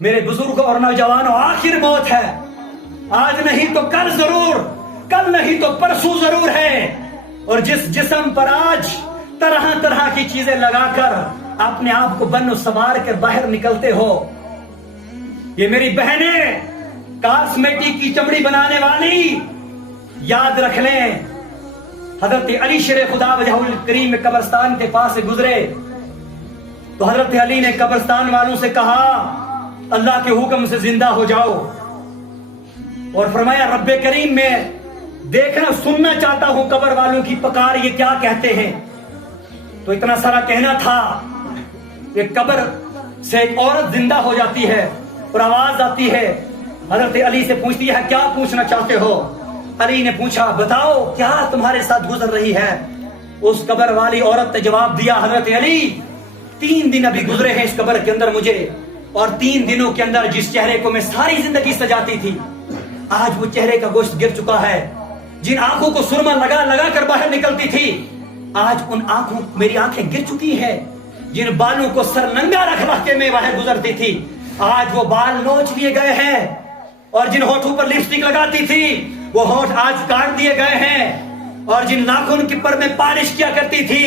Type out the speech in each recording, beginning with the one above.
میرے بزرگوں اور نوجوانوں، آخر موت ہے، آج نہیں تو کل ضرور، کل نہیں تو پرسوں ضرور ہے۔ اور جس جسم پر آج طرح طرح کی چیزیں لگا کر اپنے آپ کو بن و سنوار کر باہر نکلتے ہو، یہ میری بہنیں کاسمیٹک کی چمڑی بنانے والی یاد رکھ لیں، حضرت علی شیر خدا وجہ الکریم میں قبرستان کے پاس سے گزرے تو حضرت علی نے قبرستان والوں سے کہا اللہ کے حکم سے زندہ ہو جاؤ، اور فرمایا رب کریم میں دیکھنا سننا چاہتا ہوں قبر والوں کی پکار یہ کیا کہتے ہیں۔ تو اتنا سارا کہنا تھا کہ قبر سے ایک عورت زندہ ہو جاتی ہے اور آواز آتی ہے، حضرت علی سے پوچھتی ہے کیا پوچھنا چاہتے ہو؟ علی نے پوچھا بتاؤ کیا تمہارے ساتھ گزر رہی ہے؟ اس قبر والی عورت نے جواب دیا حضرت علی 3 دن ابھی گزرے ہیں اس قبر کے اندر مجھے، اور 3 دنوں کے اندر جس چہرے کو میں ساری زندگی سجاتی تھی آج وہ چہرے کا گوشت گر چکا ہے، جن آنکھوں کو سرما لگا لگا کر باہر نکلتی تھی آج ان آنکھوں میری آنکھیں گر چکی ہیں، جن بالوں کو سر ننگا رکھ رکھ کے میں باہر گزرتی تھی آج وہ بال نوچ لیے گئے ہیں، اور جن ہونٹوں پر لپسٹک لگاتی تھی وہ ہونٹ آج کاٹ دیے گئے ہیں، اور جن ناخن کے پر میں پالش کیا کرتی تھی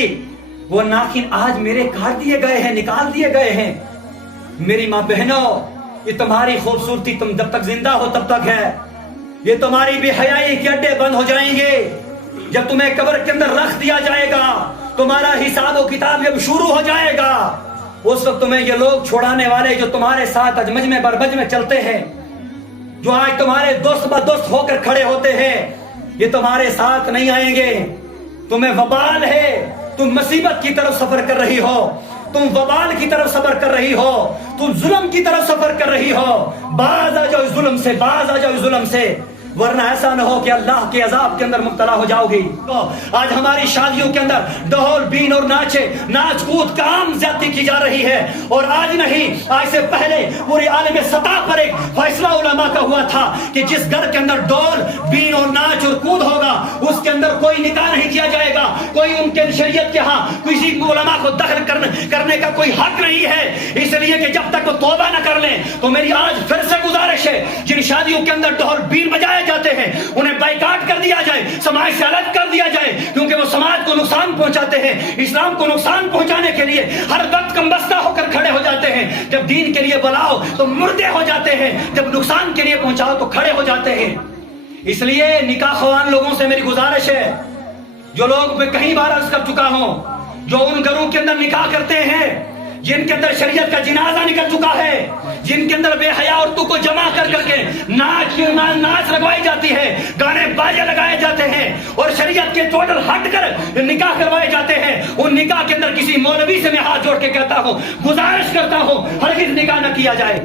وہ ناخن آج میرے کاٹ دیے گئے ہیں، نکال دیے گئے ہیں۔ میری ماں بہنوں، یہ تمہاری خوبصورتی تم جب تک زندہ ہو تب تک ہے، یہ تمہاری بے حیائی کے اڈے بند ہو جائیں گے جب تمہیں قبر کے اندر رکھ دیا جائے گا، تمہارا حساب و کتاب جب شروع ہو جائے گا اس وقت تمہیں یہ لوگ چھوڑانے والے جو تمہارے ساتھ اجمج میں بربج میں چلتے ہیں، جو آج تمہارے دوست بدوست ہو کر کھڑے ہوتے ہیں، یہ تمہارے ساتھ نہیں آئیں گے۔ تمہیں وبال ہے، تم مصیبت کی طرف سفر کر رہی ہو، تم وبال کی طرف سفر کر رہی ہو، تم ظلم کی طرف سفر کر رہی ہو، باز آ جاؤ ظلم سے، باز آ جاؤ ظلم سے، ورنہ ایسا نہ ہو کہ اللہ کے عذاب کے اندر مبتلا ہو جاؤ گی۔ آج ہماری شادیوں کے اندر ڈھول بین اور ناچ کود کا عام زیادتی کی جا رہی ہے، اور آج نہیں آج سے پہلے پورے عالم سطح پر ایک فیصلہ علماء کا ہوا تھا کہ جس گھر کے اندر ڈھول بین اور ناچ اور کود ہوگا اس کے اندر کوئی نکاح نہیں کیا جائے گا، کوئی ان کے شریعت کے ہاں کسی علماء کو دخل کرنے کا کوئی حق نہیں ہے، اس لیے کہ جب تک وہ توبہ نہ کر لیں۔ تو میری آج پھر سے گزارش ہے جن شادیوں کے اندر ڈھول بین بجائے جاتے ہیں انہیں بائیکاٹ کر دیا جائے، سماج سے الگ کر دیا جائے، کیونکہ وہ سماج کو نقصان پہنچاتے ہیں، اسلام کو نقصان پہنچانے کے لیے ہر وقت کم بستہ ہو کر کھڑے ہو جاتے ہیں، جب دین کے لیے بلاؤ تو مردے ہو جاتے ہیں، جب نقصان کے لیے پہنچاؤ تو کھڑے ہو جاتے ہیں۔ اس لیے نکاح خوان لوگوں سے میری گزارش ہے، جو لوگ میں کئی بار عرض کر چکا ہوں، جو ان گھروں کے اندر نکاح کرتے ہیں جن کے اندر شریعت کا جنازہ نکل چکا ہے، جن کے اندر بے حیا عورتوں کو جمع کر کے ناچ لگوائی جاتی ہے، گانے باجے لگائے جاتے ہیں اور شریعت کے ٹوٹل ہٹ کر نکاح کروائے جاتے ہیں، ان نکاح کے اندر کسی مولوی سے میں ہاتھ جوڑ کے کہتا ہوں، گزارش کرتا ہوں ہرگز نکاح نہ کیا جائے۔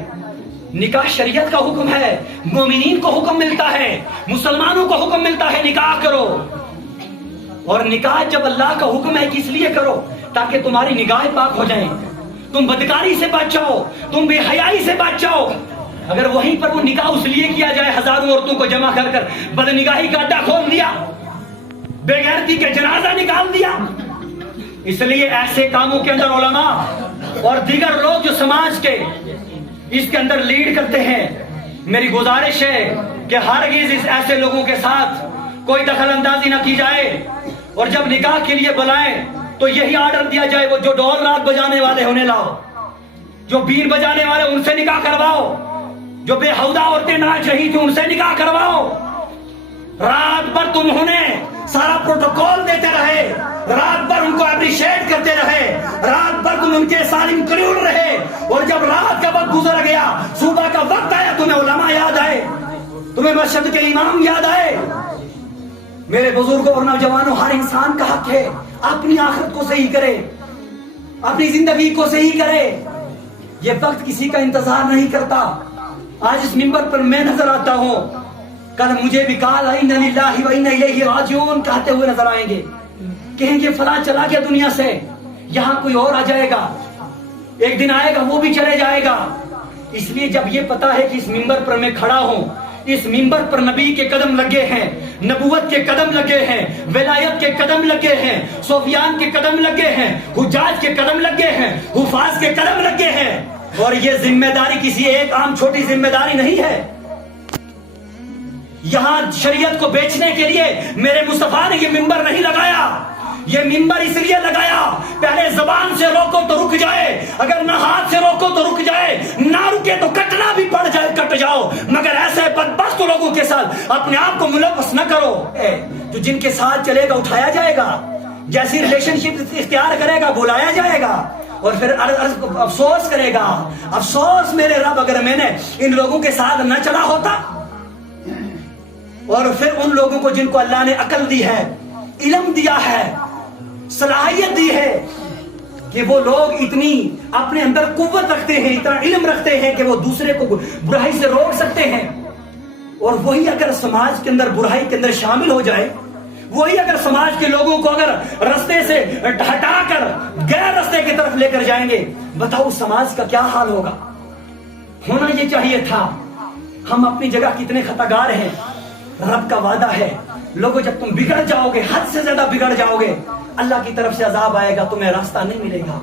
نکاح شریعت کا حکم ہے، مومنین کو حکم ملتا ہے، مسلمانوں کو حکم ملتا ہے نکاح کرو، اور نکاح جب اللہ کا حکم ہے کہ اس لیے کرو تاکہ تمہاری نگاہیں پاک ہو جائیں، تم بدکاری سے بچ جاؤ، تم بے حیائی سے بچ جاؤ۔ اگر وہیں پر وہ نکاح اس لیے کیا جائے ہزاروں عورتوں کو جمع کر کر بدنگاہی کا اڈا کھول دیا، بے غیرتی کے جنازہ نکال دیا، اس لیے ایسے کاموں کے اندر علماء اور دیگر لوگ جو سماج کے اس کے اندر لیڈ کرتے ہیں، میری گزارش ہے کہ ہرگز اس ایسے لوگوں کے ساتھ کوئی دخل اندازی نہ کی جائے، اور جب نکاح کے لیے بلائیں تو یہی آرڈر دیا جائے وہ جو ڈھول رات بجانے والے انہیں لاؤ، جو بین بجانے والے ان سے نکاح کرواؤ، جو بے ہودہ عورتیں ناچ رہی تھی ان سے نکاح کرواؤ۔ رات بھر تم انہیں سارا پروٹوکول دیتے رہے، رات بھر ان کو اپریشیٹ کرتے رہے، رات بھر تم ان کے ساتھ انکلوڈ رہے، اور جب رات کا وقت گزر گیا صبح کا وقت آیا تمہیں علماء یاد آئے، تمہیں مسجد کے امام یاد آئے۔ میرے بزرگوں اور نوجوانوں، ہر انسان کا حق ہے اپنی آخرت کو صحیح کرے، اپنی زندگی کو صحیح کرے، یہ وقت کسی کا انتظار نہیں کرتا۔ آج اس منبر پر میں نظر آتا ہوں، کل مجھے بھی قال انا للہ و انا الیہ راجعون کہتے ہوئے نظر آئیں گے، کہیں گے فلاں چلا گیا دنیا سے، یہاں کوئی اور آ جائے گا، ایک دن آئے گا وہ بھی چلے جائے گا۔ اس لیے جب یہ پتا ہے کہ اس منبر پر میں کھڑا ہوں، اس منبر پر نبی کے قدم لگے ہیں، نبوت کے قدم لگے ہیں، ولایت کے قدم لگے ہیں، صوفیان کے قدم لگے ہیں، حجاج کے قدم لگے ہیں، حفاظ کے قدم لگے ہیں، اور یہ ذمہ داری کسی ایک عام چھوٹی ذمہ داری نہیں ہے. یہاں شریعت کو بیچنے کے لیے میرے مصطفیٰ نے یہ ممبر نہیں لگایا. یہ ممبر اس لیے لگایا پہلے زبان سے روکو تو رک جائے, اگر نہ ہاتھ سے روکو تو رک جائے, نہ رکے تو کٹنا بھی پڑ جائے کٹ جاؤ, مگر ایسے بدبخت لوگوں کے ساتھ اپنے آپ کو ملوث نہ کرو جو جن کے ساتھ چلے گا اٹھایا جائے گا, جیسی ریلیشن شپ اختیار کرے گا بلایا جائے گا, اور پھر افسوس کرے گا, افسوس میرے رب اگر میں نے ان لوگوں کے ساتھ نہ چلا ہوتا. اور پھر ان لوگوں کو جن کو اللہ نے عقل دی ہے, علم دیا ہے, صلاحیت دی ہے کہ وہ لوگ اتنی اپنے اندر قوت رکھتے ہیں, اتنا علم رکھتے ہیں کہ وہ دوسرے کو برائی سے روک سکتے ہیں, اور وہی اگر سماج کے اندر برائی کے اندر شامل ہو جائے, وہی اگر سماج کے لوگوں کو اگر رستے سے ہٹا کر غیر رستے کی طرف لے کر جائیں گے, بتاؤ سماج کا کیا حال ہوگا. ہونا یہ چاہیے تھا. ہم اپنی جگہ کتنے خطاگار ہیں. رب کا وعدہ ہے لوگوں جب تم بگڑ جاؤ گے, حد سے زیادہ بگڑ جاؤ گے, اللہ کی طرف سے عذاب آئے گا, تمہیں راستہ نہیں ملے گا.